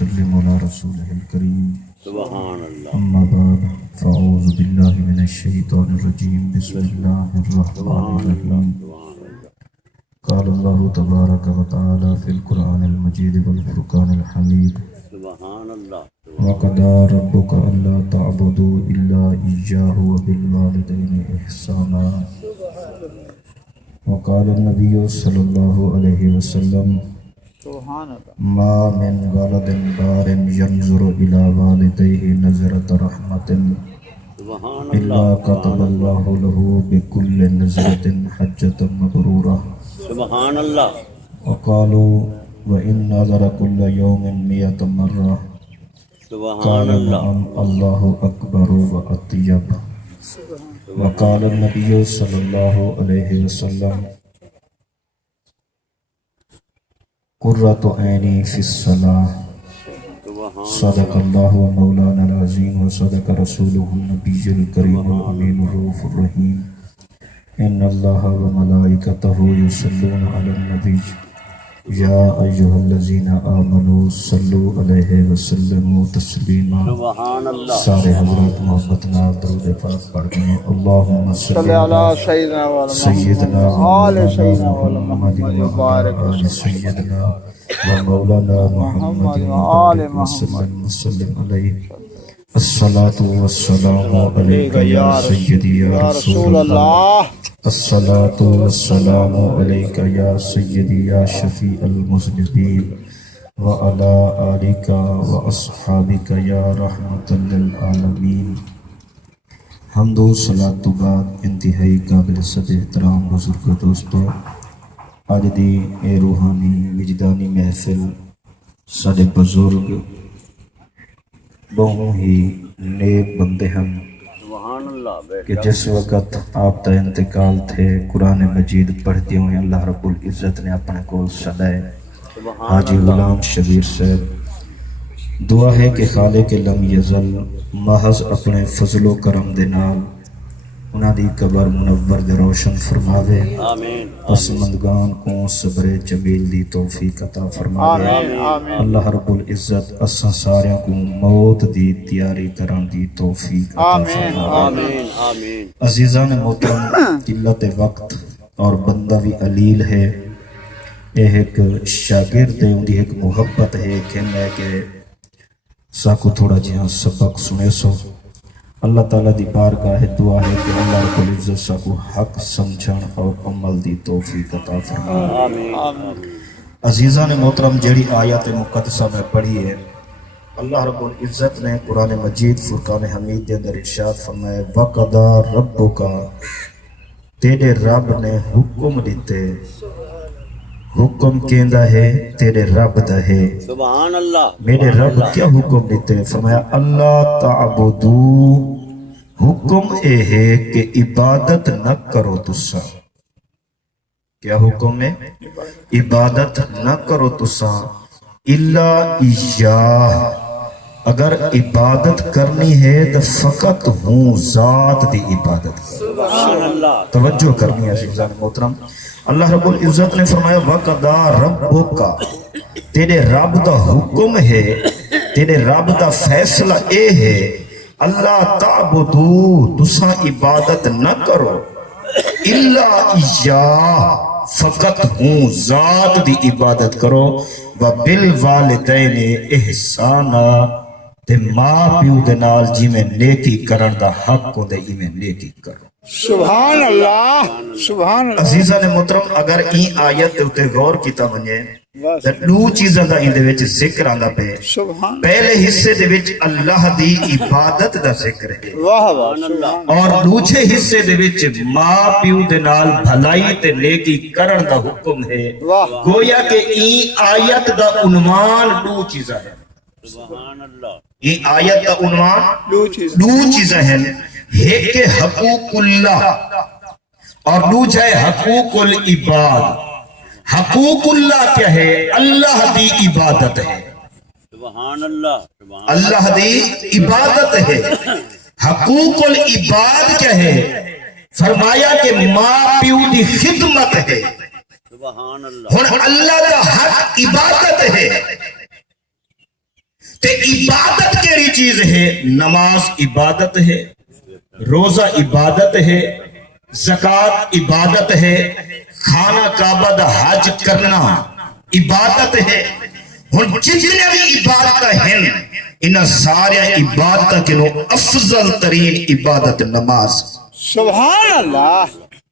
وسلم على رسوله الكريم سبحان اللہ أما بعد فأعوذ بالله من الشيطان الرجيم بسم الله الرحمن الرحيم قال الله تبارك وتعالى في القرآن المجيد والفرقان الحميد سبحان اللہ وقضى ربك ألا تعبدوا إلا إياه وبالوالدين إحسانا وقال النبي صلى الله عليه وسلم ما من ولد بار ينظر إلى والديه نظرة رحمة سبحان إلا كتب الله له بكل نظرة حجة مبرورة سبحان اللہ وقالوا وإن نظر كل يوم 100 مرة سبحان قال اللہ نعم الله أكبر وأطيب وقال النبي صلى الله عليه وسلم قرة عيني في الصلاة صدق الله ومولانا العظيم وصدق رسوله النبي الكريم الأمين الرؤوف الرحيم إن الله وملائكته يصلون على النبي يا أيها الذين آمنوا صلوا عليه وسلموا تسليما سبحان اللہ سارے حضرات محبت نال درود پاک پڑھ گئے اللہم صلی علی سیدنا محمد وعلى آل سیدنا ومولانا محمد وبارک وسلم علیہ الصلاة والسلام علیک یا سیدی یا رسول اللہ الصلاة والسلام علیک یا سیدی یا شفیع المذنبین وعلى آلک واصحابک یا رحمت للعالمین حمد و صلاۃ تو بعد انتہائی قابل صد احترام بزرگ دوستو اج دی اے روحانی وجدانی محفل سارے بزرگ بہوں ہی نیک بندے ہیں سبحان اللہ کہ جس وقت آپ کا انتقال تھے قرآن مجید پڑھتے ہوئے اللہ رب العزت نے اپنے کول سدائے حاجی غلام شبیر صاحب دعا ہے کہ خالق لم یزل محض اپنے فضل و کرم دے نال انہاں دی قبر منور دے روشن فرماوے آمین پسمندگان کو صبر جمیل دی توفیق عطا فرماوے اللہ رب العزت اساں سارے کو موت دی تیاری کرن دی توفیق عطا فرماوے آمین آمین عزیزان محترم قلت وقت اور بندہ بھی علیل ہے ایک شاگرد ہے ان دی ایک محبت ہے کہنا ہے کہ ساکو تھوڑا جہاں سبق سنے سو اللہ تعالیٰ دی بارگاہ دعا ہے کہ اللہ رب العزت ساکو حق سمجھن اور عمل دی توفیق عطا فرمائے آمین عزیزان محترم جڑی آیات مقدسہ میں پڑھی ہے اللہ رب العزت نے قرآن مجید فرقان حمید دے اندر ارشاد فرمائے وَقَضَى رَبُّكَ تیرے رب نے حکم دیتے حکم کہندا ہے تیرے رب دا ہے سبحان اللہ میرے رب کیا حکم دیتے ہیں فرمایا اللہ تعبدو حکم اے ہے کہ عبادت نہ کرو تسا کیا حکم ہے عبادت نہ کرو تسا الا ایاہ اگر عبادت کرنی ہے تو فقط ہوں ذات دی عبادت کرو سبحان اللہ توجہ کرنی ہے عزیزان محترم اللہ رب العزت نے فرمایا وَقَضَى رَبُّكَ تیرے رب دا حکم ہے تیرے رب دا فیصلہ اے ہے اللہ تعبدو تساں عبادت نہ کرو الا ایاہ فقط ہوں ذات دی عبادت کرو وَبِالْوَالِدَيْنِ احسانا تے ماں پیو دے نال جی میں نیکی کرن دا حق کو دے جی میں نیکی کرو سبحان اللہ سبحان اللہ عزیزان محترم اگر این آیت دے اتے غور کیتا ونجے تے دو چیزاں دا این دے وچ ذکر آندا پے سبحان پہلے حصے دے وچ اللہ دی عبادت دا ذکر ہے واہ واہ اور دوسرے حصے دے وچ ماں پیو دے نال بھلائی تے نیکی کرن دا حکم ہے واہ گویا کہ این آیت دا عنوان دو چیزاں ہیں سبحان اللہ این آیت دا عنوان دو چیز دو چیزیں ہیں ایک حقوق اللہ اور دوسرا ہے حقوق العباد حقوق اللہ کیا ہے اللہ دی عبادت ہے سبحان اللہ اللہ دی عبادت ہے حقوق العباد کیا ہے فرمایا کہ ماں پیو دی خدمت ہے سبحان اللہ ہن اللہ دا حق عبادت ہے تے عبادت کیڑی چیز ہے؟ نماز عبادت ہے، روزہ عبادت ہے، زکات عبادت ہے، خانہ کعبہ دا حج کرنا عبادت ہے۔ ہن جتنے بھی عبادت ہیں انہاں سارے عبادت کے افضل ترین عبادت نماز۔ سبحان اللہ۔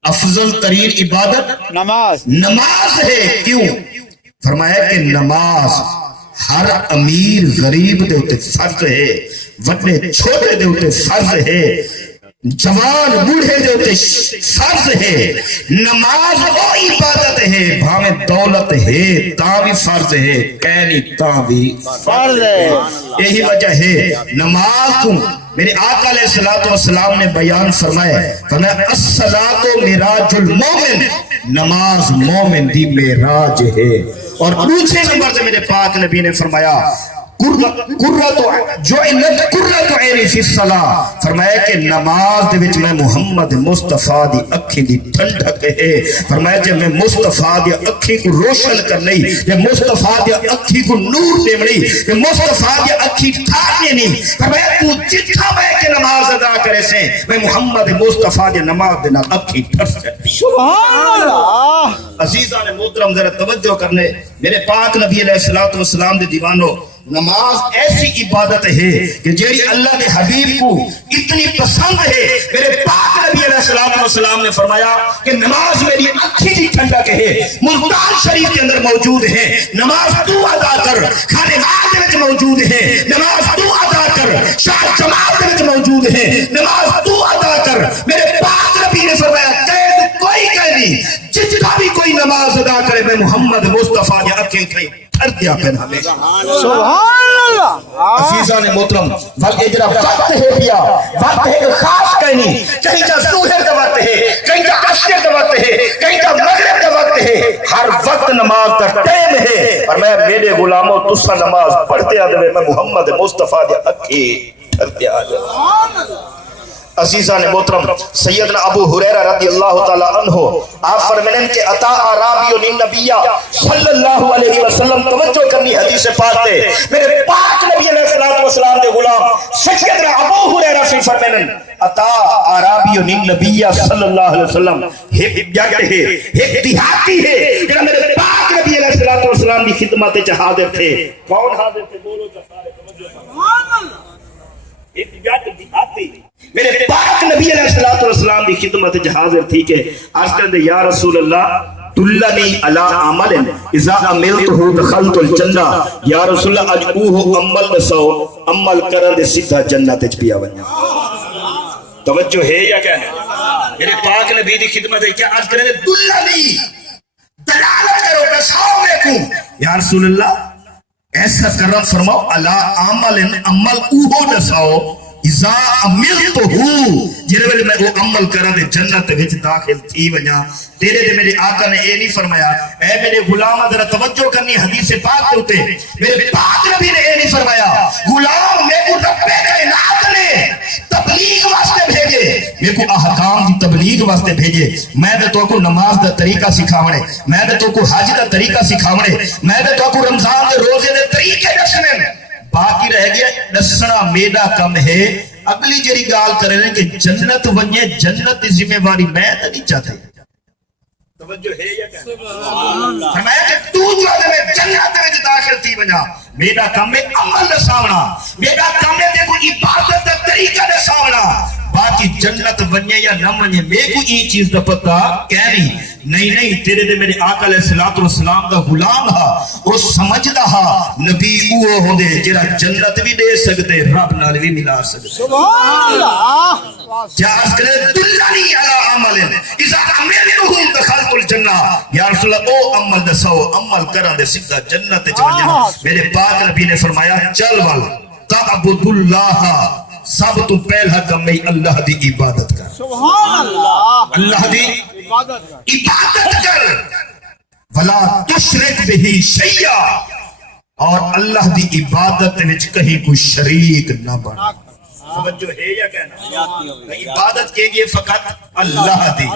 افضل ترین عبادت نماز نماز ہے۔ کیوں؟ فرمایا کہ نماز ہر امیر غریب دے اتے فرض ہے، وڈے چھوٹے دے اتے فرض ہے، جوان بوڑھے دے اتے فرض ہے۔ نماز وہ عبادت ہے بھاویں دولت ہے تاں بھی فرض ہے، کہنی تاں بھی فرض ہے۔ یہی وجہ ہے نماز کو میرے آقا علیہ السلام نے بیان فرمایا، الصلاۃ معراج المومن، نماز مومن دی معراج ہے۔ اور دوسرے نمبر سے میرے پاک نبی نے فرمایا قرۃ عینی فی الصلاۃ، فرمایا کہ نماز دے وچ میں محمد مصطفیٰ دی اکھی دی ٹھنڈک ہے۔ فرمایا کہ میں مصطفیٰ دی اکھی کو روشن کرنی، میں مصطفیٰ دی اکھی کو نور دیونی، میں مصطفیٰ دی اکھی ٹھارنی نہیں۔ فرمایا تو جتھا بیٹھ کے نماز ادا کرے سے میں محمد مصطفیٰ دی نماز دے نال اکھی ٹھر سکتی۔ سبحان اللہ۔ عزیزان محترم ذرا توجہ کرنے، میرے پاک نبی علیہ السلام دے دیوانوں، نماز ایسی عبادت ہے کہ جیڑی اللہ کے حبیب کو اتنی پسند ہے۔ میرے پاک نبی علیہ السلام نے فرمایا کہ نماز میری اکھی دی ٹھنڈک ہے۔ ملتان شریف کے اندر موجود ہے، نماز تو ادا کر۔ خانے خان دے وچ موجود ہے، نماز تو ادا کر۔ شاہ جماعت دے وچ موجود ہے، نماز تو ادا کر۔ میرے پاک نبی نے فرمایا قید کوئی نہیں، جتنا بھی کوئی نماز ادا کرے میں محمد مصطفیٰ کی اکھیں کھئی ٹھر دیا پہنا ہمیشہ۔ سبحان اللہ۔ عزیزان محترم بلکہ اجرا وقت ہے پیا، وقت ہے کہ خاص کہیں کہیں کا ظہر کا وقت ہے، کہیں کا عصر کا وقت ہے، کہیں کا مغرب کا وقت ہے، ہر وقت نماز کا ٹائم ہے۔ اور میں میرے غلاموں تسا نماز پڑھتے آدھے میں محمد مصطفیٰ دے اکھی ٹھرتے آدھے۔ عزیزان محترم سیدنا ابو ہریرہ رضی اللہ تعالی عنہ آپ فرمائیں کہ اتا اعرابی للنبی صلی اللہ علیہ وسلم، توجہ کرنی حدیث پاک تے میرے پاک نبی علیہ الصلوۃ والسلام دے غلام سیدنا ابو ہریرہ سے فرمائیں اتا اعرابی للنبی صلی اللہ علیہ وسلم، ایک جٹ ہے، ایک دیہاتی ہے کہ میرے پاک نبی علیہ الصلوۃ والسلام کی خدمت وچ حاضر تھے۔ کون حاضر تھے؟ بولو تو سارے توجہ۔ سبحان اللہ۔ ایک جٹ دیہاتی میرے پاک نبی علیہ السلام کی خدمت حاضر تھی کہ عرض کرتے یا رسول اللہ دلنی علی عمل اذا عملته دخلت الجنہ، یا رسول اللہ اج اوہ عمل دسو عمل کرن دے سیدھا جنت وچ پیا ونجا۔ توجہ ہے یا کیا ہے؟ میرے پاک نبی دی خدمت ہے کیا عرض کرتے دلنی دلالت کرو دساؤ میں کو، یا رسول اللہ ایسا کرم فرماؤ علی عمل عمل اوہ دساؤ اذا عملتہو جنہے ویلے میں وہ عمل کرا دے جنت وچ داخل تھی ونجا۔ تیرے دے میرے آقا نے اے نہیں فرمایا، اے میرے غلام ذرا توجہ کرنی حدیث پاک ہوتے، میرے پاک نبی نے اے نہیں فرمایا غلام میں کو رب کائنات نے تبلیغ واسطے بھیجے، میں کو احکام دی تبلیغ واسطے بھیجے، میں تے تو کو نماز دا طریقہ سکھاونے، میں تے تو کو حج دا طریقہ سکھاونے، میں تے تو کو رمضان دے روزے دے طریقے دسنے، باقی رہ گیا دسنا میرا کم ہے۔ اگلی جڑی گال کرے رہے کہ جنت ونجے، جنت کی ذمہ واری میں تو نہیں چاہتے۔ توجہ ہے یا کیا؟ فرمایا کہ تو جو ہے میں جنت میں داخل تھی ونجا، میرا کم ہے عمل دساونا، میرا کم ہے دیکھو عبادت دا طریقہ دساونا، باقی جنت ونجے یا نہ ونجے میں کو یہ چیز دا پتہ کہنی نہیں۔ تیرے دے میرے آقا علیہ الصلوۃ والسلام دا غلام ہا، وہ سمجھدا ہا نبی اوہ ہوندے جڑا جنت بھی دے سکتے رب نال بھی ملا سکتے۔ سبحان اللہ۔ کیا عرض کرے دلنی علی عمل اذا عملتہ دخلت الجنہ، یا رسول اللہ او عمل دسو عمل کرا دے سیدھا جنت وچ ونجا۔ میرے پاک نبی نے فرمایا چل ول تعبد اللہ، سب تو پہلا کم ہے اللہ دی عبادت کر۔ سبحان اللہ۔ اللہ دی عبادت کر، ولا تشرک بہ شیئا، اور اللہ دی عبادت وچ کہیں کوئی شریک نہ بنا۔ توجہ ہے یا کہنا؟ عبادت کے لیے فقط اللہ دی،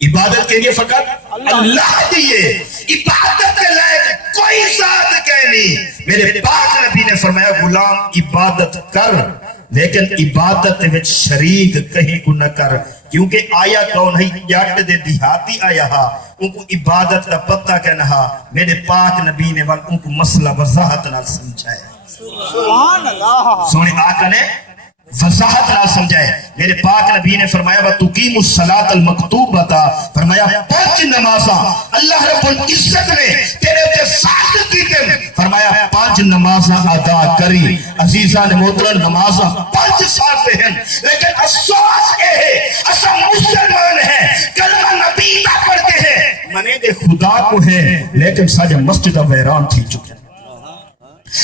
عبادت کے لیے فقط اللہ دی ہے۔ عبادت کے لائق کوئی ذات کہنی. میرے پاک نبی نے فرمایا غلام عبادت کر لیکن عبادت وچ شریک کہیں کو نہ کر, کیونکہ آیا کون ہے جٹ دے دیہاتی آیا ہا ان کو عبادت کا پتہ کہنا ہا. میرے پاک نبی نے ان کو مسئلہ وضاحت نہ سمجھایا. سبحان اللہ. سونے آقا نے وضاحت نہ سمجھائے. میرے پاک نبی نے فرمایا وَتُقِيمُ الصَّلَاةَ الْمَكْتُوبَةَ, فرمایا 5 نمازاں اللہ رب العزت نے تیرے تے ثابت کی تے, فرمایا 5 نمازاں ادا کری. عزیزان محترم نمازاں 5 صافے ہیں, لیکن افسوس یہ ہے اسا مسلمان ہیں کلمہ نبی کا پڑھتے ہیں منے دے خدا کو ہے لیکن ساجا مسجد ویران تھی چکے,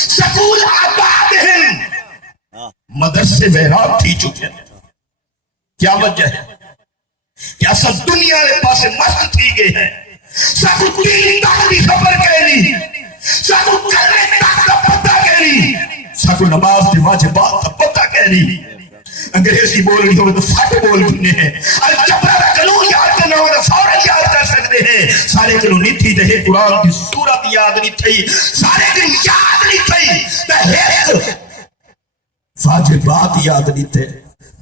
سکول آباد ہیں مدرسے ویران تھی چکے ہیں. کیا وجہ ہے کہ اصل دنیا کے پاس مست تھی گئے ہیں. سکو دین تک بھی خبر کہنی, سکو کرنے تک کا پتہ کہنی, سکو نماز دی واجبات کا پتہ کہنی. انگریزی بولنی ہو تو فٹ بول گنے ہیں, الجبرہ دا قانون یاد کرنا ہو تو فوراً یاد کر سکتے ہیں. سارے قانون نہیں تھی دہے قرآن کی سورت یاد نہیں تھی, سارے قانون یاد نہیں تھی دہے واجبات یاد نہیں تھے,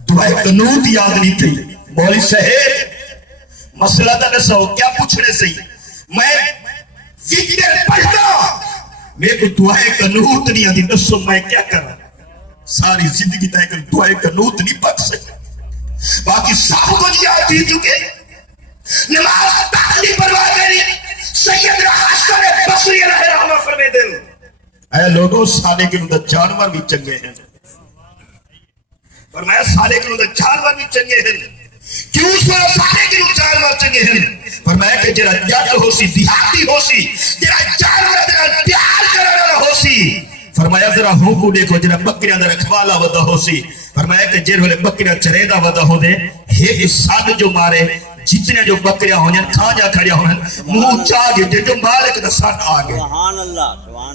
دعائے قنوت یاد نہیں تھی. مولوی صاحب مسئلہ تھا نسو کیا پوچھنے سے میں فکر پڑھتا میرے کو دعائے قنوت نہیں آتی, نسو میں کیا کرا ساری زندگی تائے کر دعائے قنوت نہیں پڑھ سکتا, باقی سب کو یاد تھی چکے. نماز تک نہیں پرواہ کری. سید حسن بصری علیہ رحمہ فرمے دل اے لوگوں سارے کے اندر جانور بھی چنگے ہیں, فرمایا سارے کے اندر جانور بھی چنگے ہیں. کیوں سارے کے اندر جانور چنگے ہیں؟ فرمایا کہ جرا جٹ ہو سی دیہاتی ہو سی جرا جانور جرا پیار کرنا ہو سی. فرمایا ذرا ہو کو دیکھو جرا بکریاں دا رکھوالا ودا ہو سی. فرمایا کہ جر والے بکریاں چریدا ودا ہو دے یہ ساد جو مارے جتنے جو بکریاں ہوں کھان جا کھڑیا ہوں منہ چاہ گئے جو مالک دا ساتھ آگے. سبحان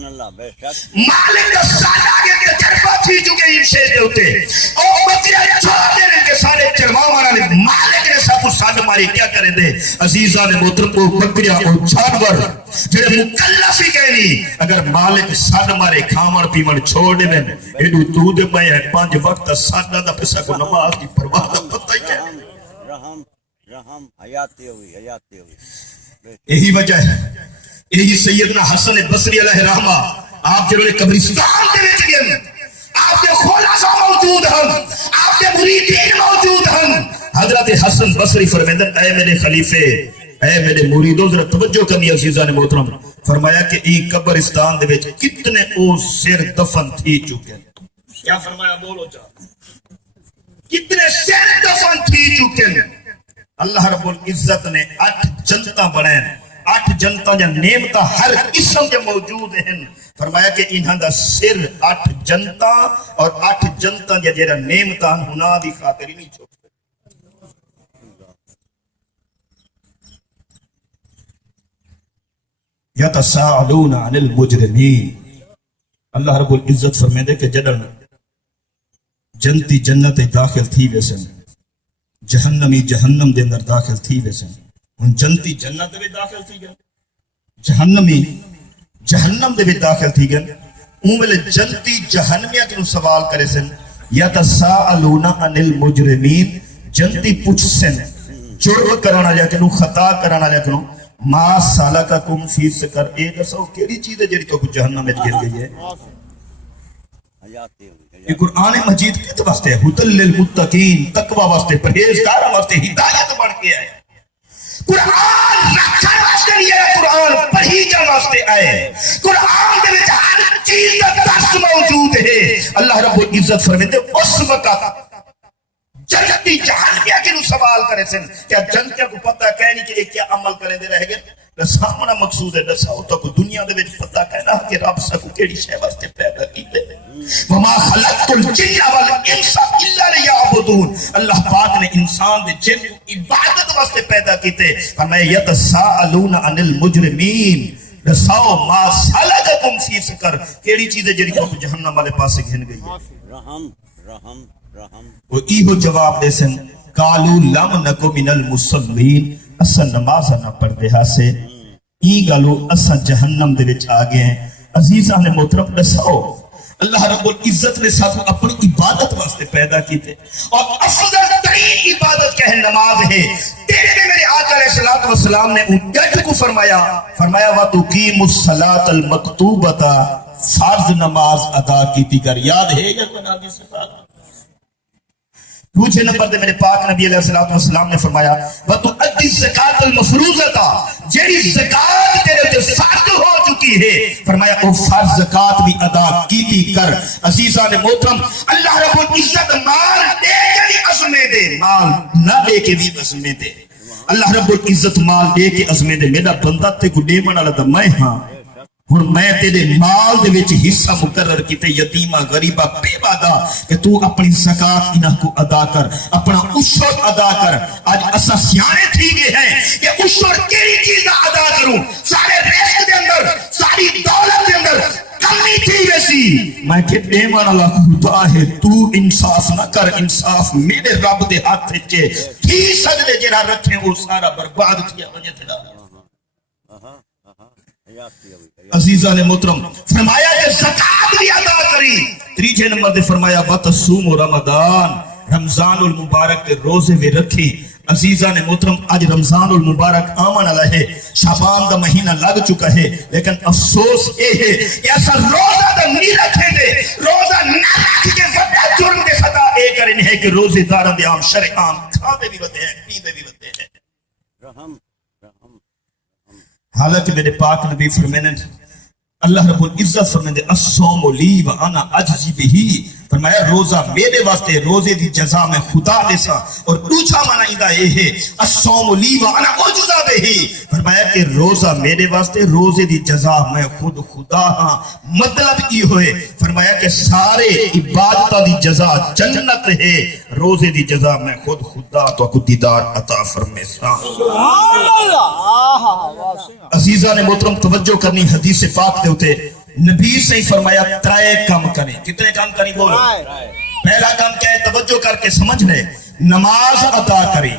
اللہ بے شک مالک دا ساتھ آگے کہ جربہ تھی چکے ان شہر دے ہوتے اور بکریاں چھوڑ دے رہے کہ سارے چرماوانا نے مالک نے سب کو ساتھ ماری. کیا کریں دے عزیزان محترم کو بکریاں اور جانور جڑے مکلف ہی کہنی اگر مالک ساتھ مارے کھاون پیون چھوڑ دے ایڈو تو دے میں 5 وقت ساتھ دا پیسہ کو نماز کی پرواہ دا پتہ ہی کیا. رحم حیاتی ہوئی یہی وجہ ہے. یہی سیدنا حسن بصری علیہ رحمہ آپ جب قبرستان دے وچ گئے آپ کے خلفاء موجود ہیں, آپ کے مریدین موجود ہیں. حضرت حسن بصری فرماتے ہیں اے میرے خلیفے اے میرے مریدوں ذرا توجہ کرنی عزیزان محترم. فرمایا کہ ای قبرستان دے وچ کتنے او سر دفن تھی چکے ہیں. کیا فرمایا بولو چا کتنے سر دفن تھی چکے ہیں. اللہ رب العزت نے 8 جنتاں بنائیں, 8 جنتاں یا نعمتاں ہر قسم کے موجود ہیں. فرمایا کہ انہاں دا سر 8 جنتاں اور 8 جنتاں یا جیرا نعمتاں ہنا دی خاطر ہی نہیں چھوڑ. یتساءلون عن المجرمین. اللہ رب العزت فرمیندے کہ جدن جنتی جنت داخل تھی ویسن جہنمی جہنم دے اندر داخل تھی ویسن. ان جنتی جنت دے داخل تھی گئے جہنمی جہنم دے داخل تھی گئے. اون ویلے جنتی جہنمیاں کنو سوال کرے سن یتساءلون عن المجرمین. جنتی پوچھ سن جرم کرانا جا کنو خطا کرانا جا کنو ما سالککم فی سقر. اے دسو کیڑی چیز ہے جڑی تو جہنم وچ گر گئی ہے؟ یہ قرآن مجید کس واسطے ہے؟ ہدی للمتقین, تقوی واسطے, پرہیزگار واسطے, ہدایت بن کے ہے. قرآن رکھن واسطے نہیں ہے, قرآن پڑھی جان واسطے آئے. قرآن دے وچ ہر چیز کا درس موجود ہے. اللہ رب العزت فرماتے اس وقت جنتی جہنمیہ کے نو سوال کرے سن کیا جنتیاں کو پتہ کہنی کہ کیا عمل کریں دے رہ گئے. سامنا مقصود ہے دساؤ تو دنیا دے وچ پتہ کہنا کہ رب سکو کیڑی شے واسطے پیدا کیتے وما خلقت الجن والانس الا ليعبدون. اللہ پاک نے انسان دے جن کو عبادت واسطے پیدا کیتے. فرمایا یتساءلون عن المجرمین. دساؤ ما سلککم فی سقر, کیڑی چیز ہے جڑی تو جہنم والے پاسے گھن گئی ہے. رحم رحم رحم. وہ ایہو جواب دے سن قالوا لم نکو من المصلین, اسا نماز نہ پڑھتے ہاسے یہ گلو اسا جہنم دے وچ آ گئے ہیں عزیزاں نے محترم دسو اللہ رب العزت نے ساتھ اپنی عبادت واسطے پیدا کیتے اور افضل ترین عبادت کیا ہے نماز ہے تیرے میرے آقا علیہ الصلوۃ والسلام نے اجت کو فرمایا وَتُقِيمُ الصَّلَاةَ الْمَكْتُوبَةَ فرض نماز ادا کیتی کر یاد ہے یا بنا دی صفات دوسرے نمبر دے میرے پاک نبی علیہ الصلوۃ والسلام نے فرمایا وَتُؤَدِّي الزَّكَاةَ الْمَفْرُوضَةَ جیڑی زکات تیرے تے فرض ہو چکی ہے فرمایا او فرض زکات بھی ادا کیتی کر عزیزان محترم اللہ رب العزت مال دے کے بھی عظمے دے مال نہ دے کے بھی عظمے دے اللہ رب العزت مال دے کے عظمے دے میرا بندہ تے کو ڈیمن والا تے میں ہاں ہن میں تیرے مال دے وچ حصہ مقرر کیتے یتیمہ غریبہ بے وعدہ کہ تو اپنی زکات انہاں کو ادا کر اپنا عشر ادا کر آج اسا سیانے تھی گئے ہیں کہ عشر کیڑی چیز دا ادا کروں سارے رزق دے اندر ساری دولت دے اندر کمی تھی ویسی میں کہ دیوان اللہ خدا ہے تو انصاف نہ کر انصاف میرے رب دے ہاتھ چے تھی سجدے جڑا رکھے وہ سارا برباد کیا وجہ تیرا عزیزان محترم فرمایا کہ زکات بھی ادا کری تیسرے نمبر دے فرمایا وتصوم رمضان رمضان المبارک کے روزے بھی رکھی عزیزان محترم آج رمضان المبارک آمن والا ہے شعبان دا مہینہ لگ چکا ہے لیکن افسوس اے ہے کہ ایسا روزہ دا نہیں رکھے دے روزہ نہ رکھ کے وڈا جرم دے خطا اے کرن ہے کہ روزے دارہ دے عام شرع عام کھاتے بھی ہوتے ہیں پیتے بھی ہوتے ہیں حالانکہ میرے پاک نبی فرمینے اللہ رب العزت فرمینے الصوم لی وانا اجزی بہی فرمایا روزہ میرے واسطے روزے دی جزا میں خدا دیسا اور دوسرا معنی ادھا یہ ہے الصوم لی وانا اجزا بہی فرمایا کہ روزہ میرے واسطے روزے دی جزا میں خود خدا ہاں مطلب کی ہوئے فرمایا کہ سارے عبادتہ دی جزا جنت ہے روزے دی جزا میں خود خدا تو کو دیدار عطا فرمے سبحان اللہ عزیزان محترم توجہ کرنی حدیث پاک دے ہوتے نبی سے ہی فرمایا ترائے کام کریں کتنے کام کریں بولو پہلا کام کیا ہے توجہ کر کے سمجھ لے نماز ادا کریں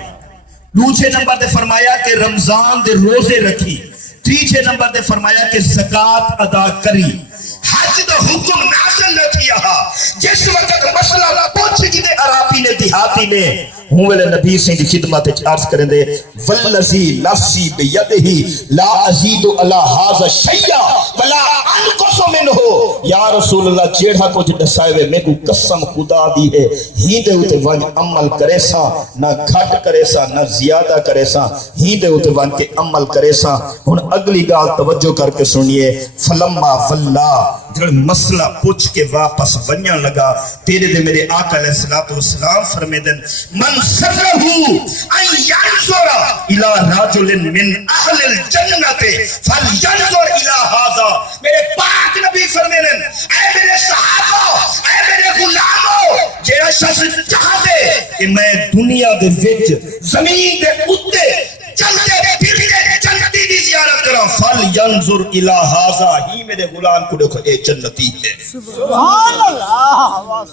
دوسرے نمبر دے فرمایا کہ رمضان دے روزے رکھی تیسرے نمبر دے فرمایا کہ زکات ادا کری حج دا حکم نازل نہ کیا جس وقت مسئلہ پوچھ جیدے عرابی نے دیہاتی نے ہوں ویلے نبی سے دی خدمت عرض کریں دے والذی نفسی بیدہی لا ازید علی ھذا شیئا ولا انقص منہ یا رسول اللہ جیڑا کچھ دسائے ہوئے میں کو قسم خدا دی ہے ہی دے ہوتے ون عمل کرے سا نہ گھٹ کرے سا نہ زیادہ کرے سا ہی دے ہوتے ون کے عمل کرے سا ہن اگلی گال توجہ کر کے سنیے فلما واللہ جڑ مسئلہ پوچھ کے واپس ونیا لگا تیرے دے میرے آقا علیہ السلام فرمیدن من سرہو ان ینظر الى رجل من اہل الجنت فلینظر الى ھذا میرے پاک نبی فرمیدن اے میرے صحابہ اے میرے غلاموں جیڑا شخص چاہتے کہ میں دنیا دے وچ زمین دے اتے چلتے پھرتے جنتی دی زیارت کرا فلینظر الی ھذا ہی میرے غلام کو دیکھو اے جنتی ہے سبحان اللہ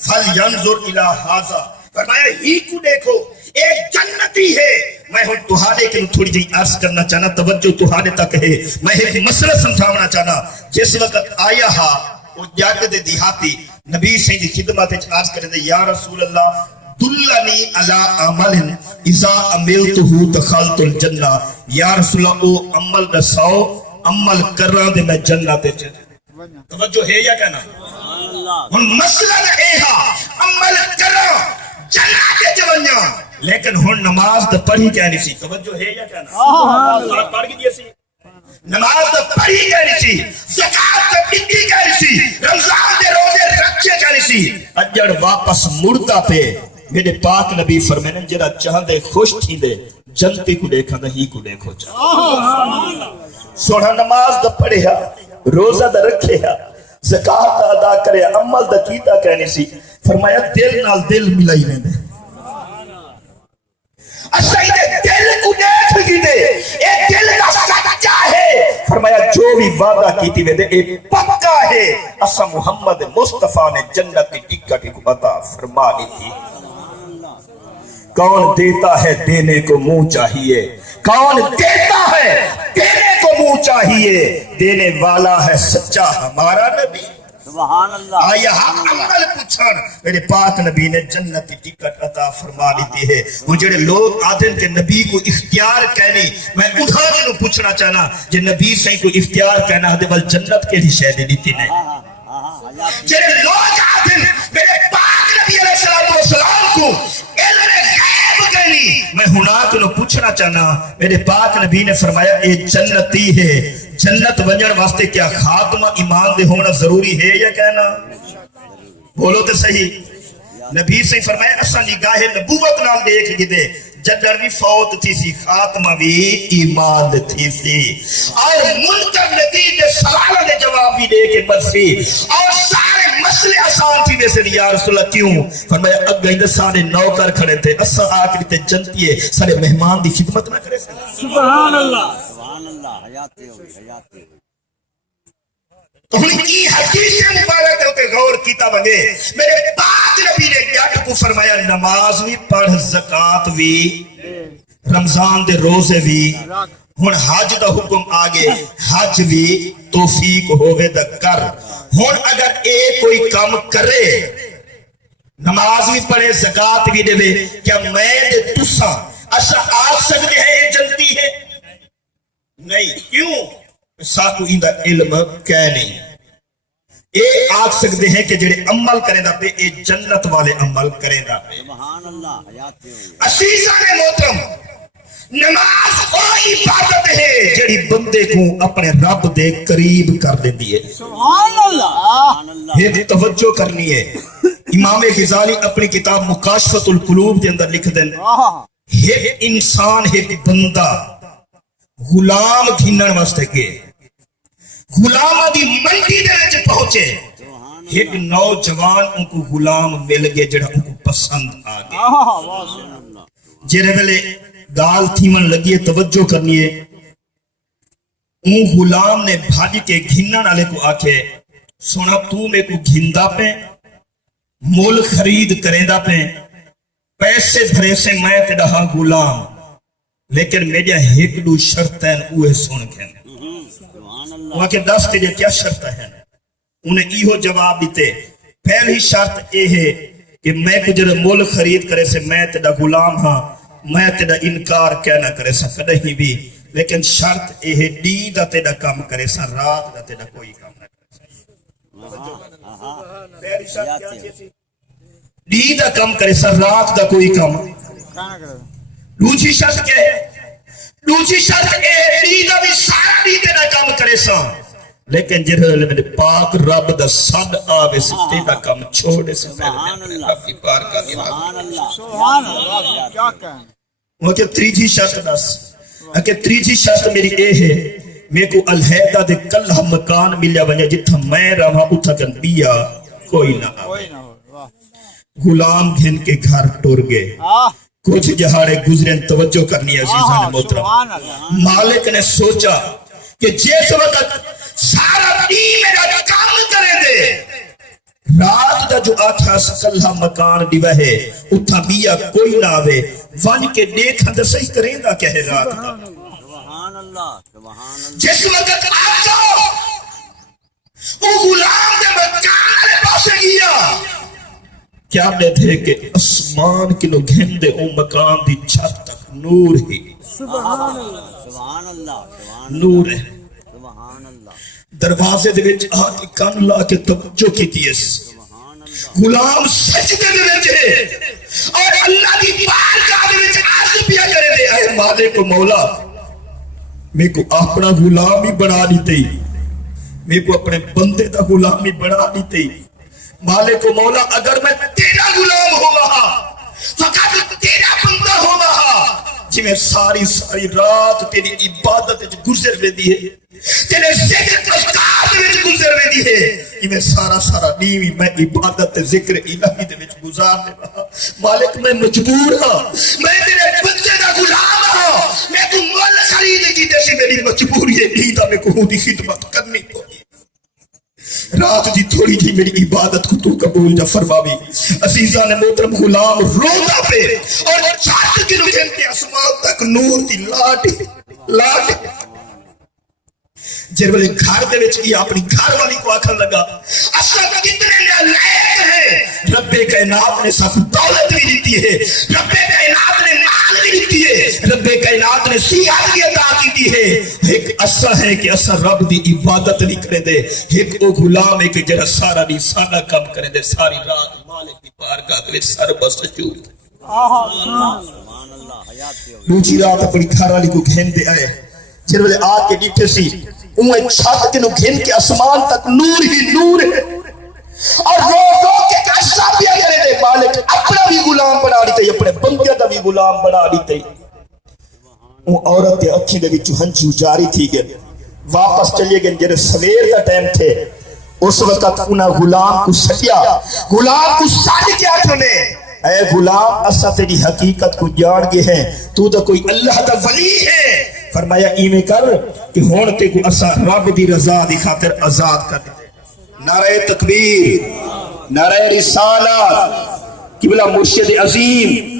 فلینظر الی ھذا فرمایا ہی کو دیکھو ایک جنتی ہے میں ہوں تہاڑے کے تھوڑی جی عرض کرنا چاہنا توجہ تہاڑے تک ہے میں ایک مسئلہ سمجھاونا چاہنا جس وقت آیا ہا وہ جاگ دے دیہاتی نبی سے دی خدمت عرض کریں دے یا رسول اللہ دلنی علی عمل اذا عملتہ دخلت الجنہ یا رسول اللہ او عمل دساؤ عمل کر رہا دے میں جنت چلے توجہ ہے یا کہنا ہن مسئلہ اے ہا عمل کر رہا جنت چونیا لیکن ہن نماز تے پڑھی کیا نہیں سی توجہ ہے یا کہنا پڑھ گئی سی نماز تے پڑھی کیا نہیں سی زکات تے دیتی کیا نہیں سی رمضان دے روزے رکھے کیا نہیں سی اجڑ واپس مڑتا پہ میرے پاک نبی فرمینے جڑا چاہندے خوش تھی دے جنتی کو دیکھا دا ہی کو دیکھو چاہا سوڑا نماز دا پڑھیا روزہ دا رکھیا زکاة دا ادا کرے عمل دا کیتا کہنی سی فرمایا دل نال دل ملائی میں دے اچھا دل کو دیکھ گی دے اے دل کا سچا ہے فرمایا جو بھی وعدہ کیتی میں دے اے پکا ہے اسا محمد مصطفیٰ نے جنت کی ٹکٹ کو عطا فرما دی تھی کون دیتا ہے دینے کو منہ چاہیے کون دیتا ہے دینے کو منہ چاہیے دینے والا ہے سچا ہمارا نبی سبحان اللہ آیا عمل پوچھن میرے پاک نبی نے جنتی ٹکٹ عطا فرما دیتی ہے وہ جڑے لوگ آدھن کے نبی کو اختیار کہنی میں ادھار انہوں پوچھنا چاہنا جے نبی سے کو اختیار کہنا دے بل جنت کے لیے شہدے دیتی نے جڑے لوگ آدھن میرے پاک نبی علیہ السلام کو علم غیب کہنی میں ہناک انہوں پوچھنا چاہنا میرے پاک نبی نے فرمایا اے جنتی ہے جنت ونجن واسطے کیا خاتمہ ایمان دے ہونا ضروری ہے یا کہنا بولو تو صحیح نبی سے فرمایا اسا نگاہ نبوت نال دیکھ گئے جدر بھی فوت تھی سی خاتمہ بھی ایمان تھی سی اور منکر نبی دے سوالہ دے جواب بھی دے کے برسی اور سارے مسئلے آسان تھی ویسے یا رسول اللہ کیوں فرمایا اگہ اندر سارے نوکر کھڑے تھے اسا آکری تے جنتی ہے سارے مہمان دی خدمت نہ کرے سبحان اللہ سبحان اللہ حیاتی ہوئی حیاتی ہوئی تو ہن کی حدیث مبارک تے غور کیتا بگے میرے پاک نبی نے کیا کو فرمایا نماز بھی پڑھ زکات بھی رمضان دے روزے بھی ہن حج دا حکم آگے حج بھی توفیق ہوئے دا کر ہن اگر اے کوئی کام کرے نماز بھی پڑھے زکات بھی دے کیا میں دے تساں اچھا آگ سکتے ہیں یہ جنتی ہے نہیں کیوں ساکو اندہ علم کہہ نہیں اے آگ سکتے ہیں کہ جڑے عمل کریں دا پہ اے جنت والے عمل کریں دا پہ سبحان اللہ حیاتی ہوئی عزیزان محترم نماز وہ عبادت ہے جڑی بندے کو اپنے رب دے قریب کر دیتی ہے سبحان اللہ سبحان اللہ یہ توجہ کرنی ہے امام غزالی اپنی کتاب مکاشفت القلوب دے اندر لکھ دیں ایک انسان ایک بندہ غلام گھنن واسطے کے غلامہ دی منڈی دے وچ پہنچے ایک نوجوان ان کو غلام مل گئے جڑا ان کو پسند آ گیا جڑے ویلے گال تھیمن لگی ہے توجہ کرنی ہے ان غلام نے بھاج کے گھنن والے کو آکھے سونا تو میں کو گھندا پہ مول خرید کریندا پہ پیسے بھرے سے میں تیرا ہاں غلام لیکن میرے ایک دو شرط ہیں اوہ سن کھیں وہاں کے دس تیرے کیا شرط ہیں انہیں ایہو جواب دیتے پہلی شرط یہ ہے کہ میں کجھر مول خرید کرے سے میں تیرا غلام ہاں میں تیرا انکار کہنا کرے سا کدہیں بھی لیکن شرط یہ ہے ڈی دا تیرا کام کرے سا رات دا تیرا کوئی کام نہ کرے سا پہلی شرط کیا چیزی ڈی دا کام کرے سا رات دا کوئی کام دوسری شرط کیا ہے دوسری شرط ڈی دا بھی سارا ڈی تیرا کام کرے سا لیکن جرہل میں پاک رب دا صد آوے سے تیرا کام چھوڑے سے سبحان اللہ اپنی پار کا دیوار سبحان اللہ سبحان اللہ کیا کہیں وہ کہ تریجی شرط دس کہ تریجی شرط میری اے ہے میں کو الہیدہ دے کلہ مکان ملیا بنیا جتھا میں رہا اتھا کن بیا کوئی نہ آوے کوئی نہ ہو واہ غلام گھن کے گھر ٹور گئے کچھ جہاڑے گزریں توجہ کرنی ہے عزیزان محترم سبحان اللہ مالک نے سوچا کہ جیس وقت سارا دین میرا کام کرے دے رات دا جو آتھا سکلہ مکان دیوہ ہے اتھا بیا کوئی نہ آوے ون کے دیکھا دا صحیح کریں گا کہے رات دا سبحان اللہ سبحان اللہ جس وقت آپ جاؤ وہ غلام دے مکان لے پاسے گیا کیا نے تھے کہ اسمان کی لوگ گھندے او مکان دی چھت تک نور ہی سبحان اللہ سبحان اللہ نور ہے سبحان اللہ دروازے دے وچ آ کے کان لا کے توجہ کیتی ہے سبحان اللہ غلام سجدے دے وچ ہے اور اللہ دی بارگاہ دے وچ عرض پیا کرے دے اے مالک و مولا میں کو اپنا غلام ہی بنا دیتے میں کو اپنے بندے دا غلام ہی بنا دیتے مالک و مولا اگر میں تیرا غلام ہو رہا فقط تیرا بندہ ہو رہا جی میں ساری رات تیری عبادت گزر رہی دی ہے تیرے ذکر اذکار وچ گزر رہی دی ہے کہ میں سارا نیوی میں عبادت ذکر الہی دے وچ گزار دے رہا مالک میں مجبور ہاں میں تیرے بندے دا غلام ہاں میں کو مول خرید کی تے سی میری مجبوری ہے نہیں تا میں کو دی خدمت کرنی پڑی رات دی تھوڑی جی میری عبادت کو تو قبول جا فرماوی عزیزان محترم غلام روتا پہ اور چھت کی روشن کے آسمان تک نور دی لاٹ جر والے گھر دے وچ کی اپنی گھر والی کو آکھن لگا اصل کتنے نالائق ہیں رب کائنات نے سب دولت بھی دیتی ہے رب کائنات نے مال بھی دیتی ہے رب کائنات نے صحت بھی عطا کی ہے ایک اسا ہے کہ اسا رب دی عبادت نہیں کرے دے ایک او غلام ہے کہ جڑا سارا دی سارا کام کرے دے ساری رات مالک دی بارگاہ وچ سر بسجود سبحان اللہ حیات کی ہوگی دوسری رات اپنی گھر والی کو گھن دے آئے جر والے آگ کے ڈٹھے سی اوہ چھت کے نو گھن کے اسمان تک نور ہی نور ہے اور رو کے کاشنا بھی کرے دے مالک اپنا بھی غلام بنا لیتے اپنے بندے کا بھی غلام بنا لیتے وہ عورت اکھی دے وچ ہنجو جاری تھی گئے واپس چلے گئے جڑے سویر دا ٹائم تھے اس وقت انہاں غلام کو سٹیا غلام کو سٹ کے آٹھوں نے اے غلام اسا تیری حقیقت کو جان گئے ہیں تو تو کوئی اللہ دا ولی ہے فرمایا ایویں کر کہ ہون تے کو اسا رب دی رضا دی خاطر آزاد کر دے نعرہ تکبیر نعرہ رسالت قبلہ مرشد عظیم